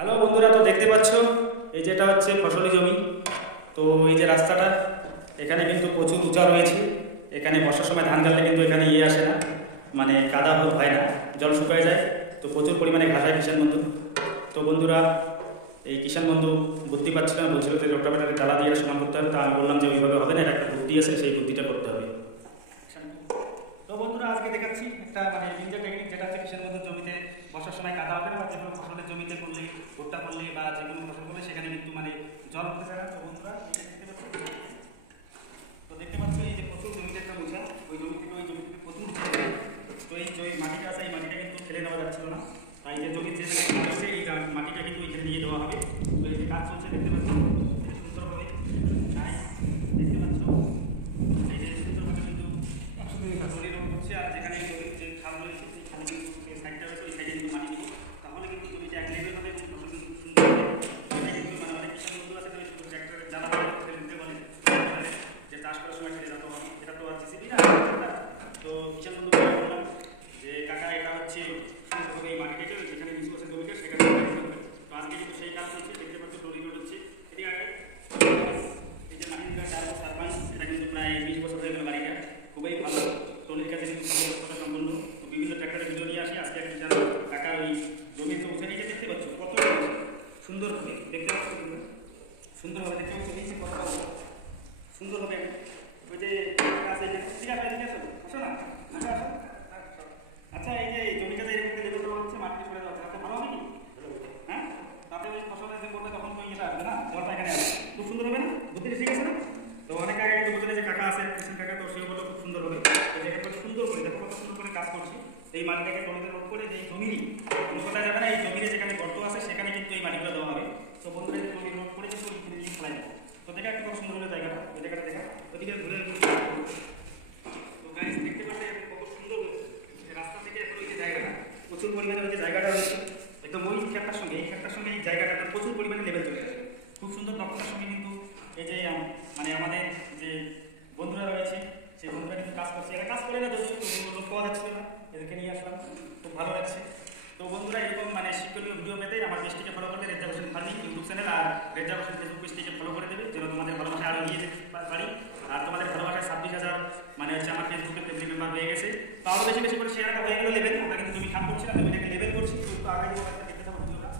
Hello বন্ধুরা, তো দেখতে পাচ্ছ, এই যেটা হচ্ছে ফসলি জমি। তো এই যে রাস্তাটা, এখানে কিন্তু প্রচুর উঁচা রয়েছে। এখানে বর্ষার সময় ধান কাটলে কিন্তু এখানে ইয়ে আসে না মানে কাদা হয় না, জল শুকায় যায়। তো প্রচুর পরিমাণে ঘাস হয় কিষাণ বন্ধু। তো বন্ধুরা, এই কিষাণ বন্ধু বুদ্ধি পাচ্ছিল না, বলছিল যে রোটাভেটারে জ্বালা দিয়ে সমান করতে হবে। তা আমি বললাম যে ওইভাবে হবে না, এটা একটা বুদ্ধি আছে, সেই বুদ্ধিটা করতে হবে। তো বন্ধুরা, আজকে দেখাচ্ছি একটা মানে টেকনিক যেটা হচ্ছে কিষাণ বন্ধুর জমিতে বর্ষার সময় কাদা হবে না বা যে কোনো ফসলের জমিতে করলে, ভুট্টা করলে বা যে কোনো ফসল করলে সেখানে কিন্তু মানে জল হতে চায় না। তো বন্ধুরা দেখতে তো দেখতে পাচ্ছ এই যে প্রচুর জমিতে একটা বোঝা ওই জমি থেকে ওই জমি থেকে প্রচুর তো এই যে মাটিটা আছে, এই মাটিটা কিন্তু ফেলে দেওয়া যাচ্ছিল না। তাই যে জমির যে এই মাটিটা কিন্তু ওইখানে নিয়ে দেওয়া হবে তো এই যে কাজ চলছে দেখতে পাচ্ছ এই যে সুন্দরভাবে তাই দেখতে পাচ্ছ এই যে সুন্দরভাবে কিন্তু জমির রোগ হচ্ছে আর যেখানে এই জমির যে খাল রয়েছে সেই খালে কিন্তু এই সাইডটা রয়েছে ওই সাইডে কিন্তু মাটি দিব তাহলে কিন্তু জমিটা এক লেভেল হবে এবং ফসল কিন্তু সুন্দর হবে এটা কিন্তু মানে অনেক কৃষক বন্ধু আছে তো শুধু ট্র্যাক্টরে জ্বালা করে ফেলে দিতে বলে বলে যে চাষ করার সময় ফেলে যেতে হবে এটা তো আর জেসিবি না এটা। তো কৃষক বন্ধু বললাম যে কাকা এটা হচ্ছে সুন্দরভাবে এই মাটিটাকে যেখানে নিচু আছে জমিটা সেখানে মাটি দিতে হবে। তো আজকে কিন্তু সেই কাজ হচ্ছে দেখতে পাচ্ছ টলি রোড হচ্ছে এটি আগে এই যে মাহিন্দ্রা চার সারপাঞ্চ এটা কিন্তু প্রায় বিশ বছর হয়ে গেল গাড়িটা খুবই ভালো টলির কাছে কিন্তু খুবই দক্ষতা সম্পন্ন তো বিভিন্ন ট্র্যাক্টরের ভিডিও নিয়ে আসি আজকে একটা যারা টাকা ওই জমিতে উঠে নিয়ে দেখতে পাচ্ছ কত সুন্দরভাবে দেখতে পাচ্ছ তোমরা? সুন্দরভাবে দেখতে পাচ্ছ? এই যে কত সুন্দরভাবে ওই যে কাছে যে ঠিক আছে এদিকে আসো না? আচ্ছা এই যে জমিটাতে এরকম করে লেবু দেওয়া হচ্ছে মাটি সরে দেওয়া হচ্ছে তাতে ভালো হবে কি? হ্যাঁ? তাতে ওই ফসলের যে করবে তখন তো ইয়েটা আসবে না, জলটা এখানে আসবে। খুব সুন্দর হবে না? বুদ্ধি ঠিক আছে না? তো অনেক আগে কিন্তু বুঝলে যে কাকা আছে কৃষি কাকা, তো সেও বলল খুব সুন্দর হবে। তো সুন্দর করে, দেখো, কত সুন্দর করে কাজ করছি। এই মাটিটাকে টলিতে রোধ করে এই জমিরই কোনো কথা যাবে না এই জমিরে যেখানে গর্ত আছে সেখানে কিন্তু এই মাটিগুলো দেওয়া হবে তো বন্ধুরা এই টলি রোধ করে কিন্তু ওইখানে নিয়ে ফেলাই দেবো তো দেখা একটু কত সুন্দর হলো জায়গাটা ওই জায়গাটা দেখা ওদিকে ঘুরে ঘুরে তো গাইস দেখতে পাচ্ছেন কত সুন্দর এই রাস্তা থেকে এখন ওই যে জায়গাটা প্রচুর পরিমাণে ওই যে জায়গাটা রয়েছে, একদম ওই ক্ষেতটার সঙ্গে, এই ক্ষেতটার সঙ্গে এই জায়গাটা প্রচুর পরিমাণে লেভেল চলে আসে খুব সুন্দর দক্ষতার সঙ্গে কিন্তু এই যে মানে আমাদের যে বন্ধুরা রয়েছে সেই বন্ধুরা কিন্তু কাজ করছে। এরা কাজ করে না, দোষ পাওয়া যাচ্ছিল না। এদেরকে নিয়ে আসলাম, খুব ভালো লাগছে। তো বন্ধুরা, এরকম মানে শিক্ষণীয় ভিডিও পেতে আমার পেজটিকে ফলো করবে Rezza Hossain farming YouTube channel আর রেজ্জা গেছে তো আরও বেশি বেশি করে শেয়ারটা হয়ে গেলো লেভেল আমরা কিন্তু জমি খান করছি না, জমিটাকে লেভেল করছি তো আগে দেখতে থাকো ভিডিওটা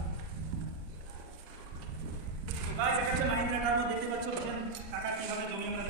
তো গাইস হচ্ছে মাহিন্দ্রা কার্ড দেখতে পাচ্ছ টাকা কীভাবে জমি আমরা